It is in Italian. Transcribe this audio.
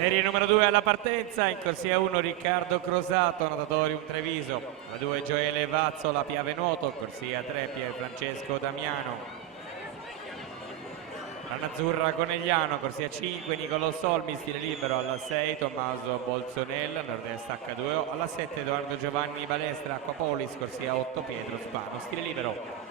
Serie numero 2 alla partenza, in corsia 1 Riccardo Crosato, Natatorium Treviso, la 2 Gioele Vazzola, Piave Nuoto, corsia 3 Pier Francesco Damiano. Azzurra Conegliano, corsia 5 Nicolò Solmi, stile libero, alla 6 Tommaso Bolzonella, nord-est H2O, alla 7 Edoardo Giovanni Balestra, Acquapolis, corsia 8 Pietro Spano, stile libero.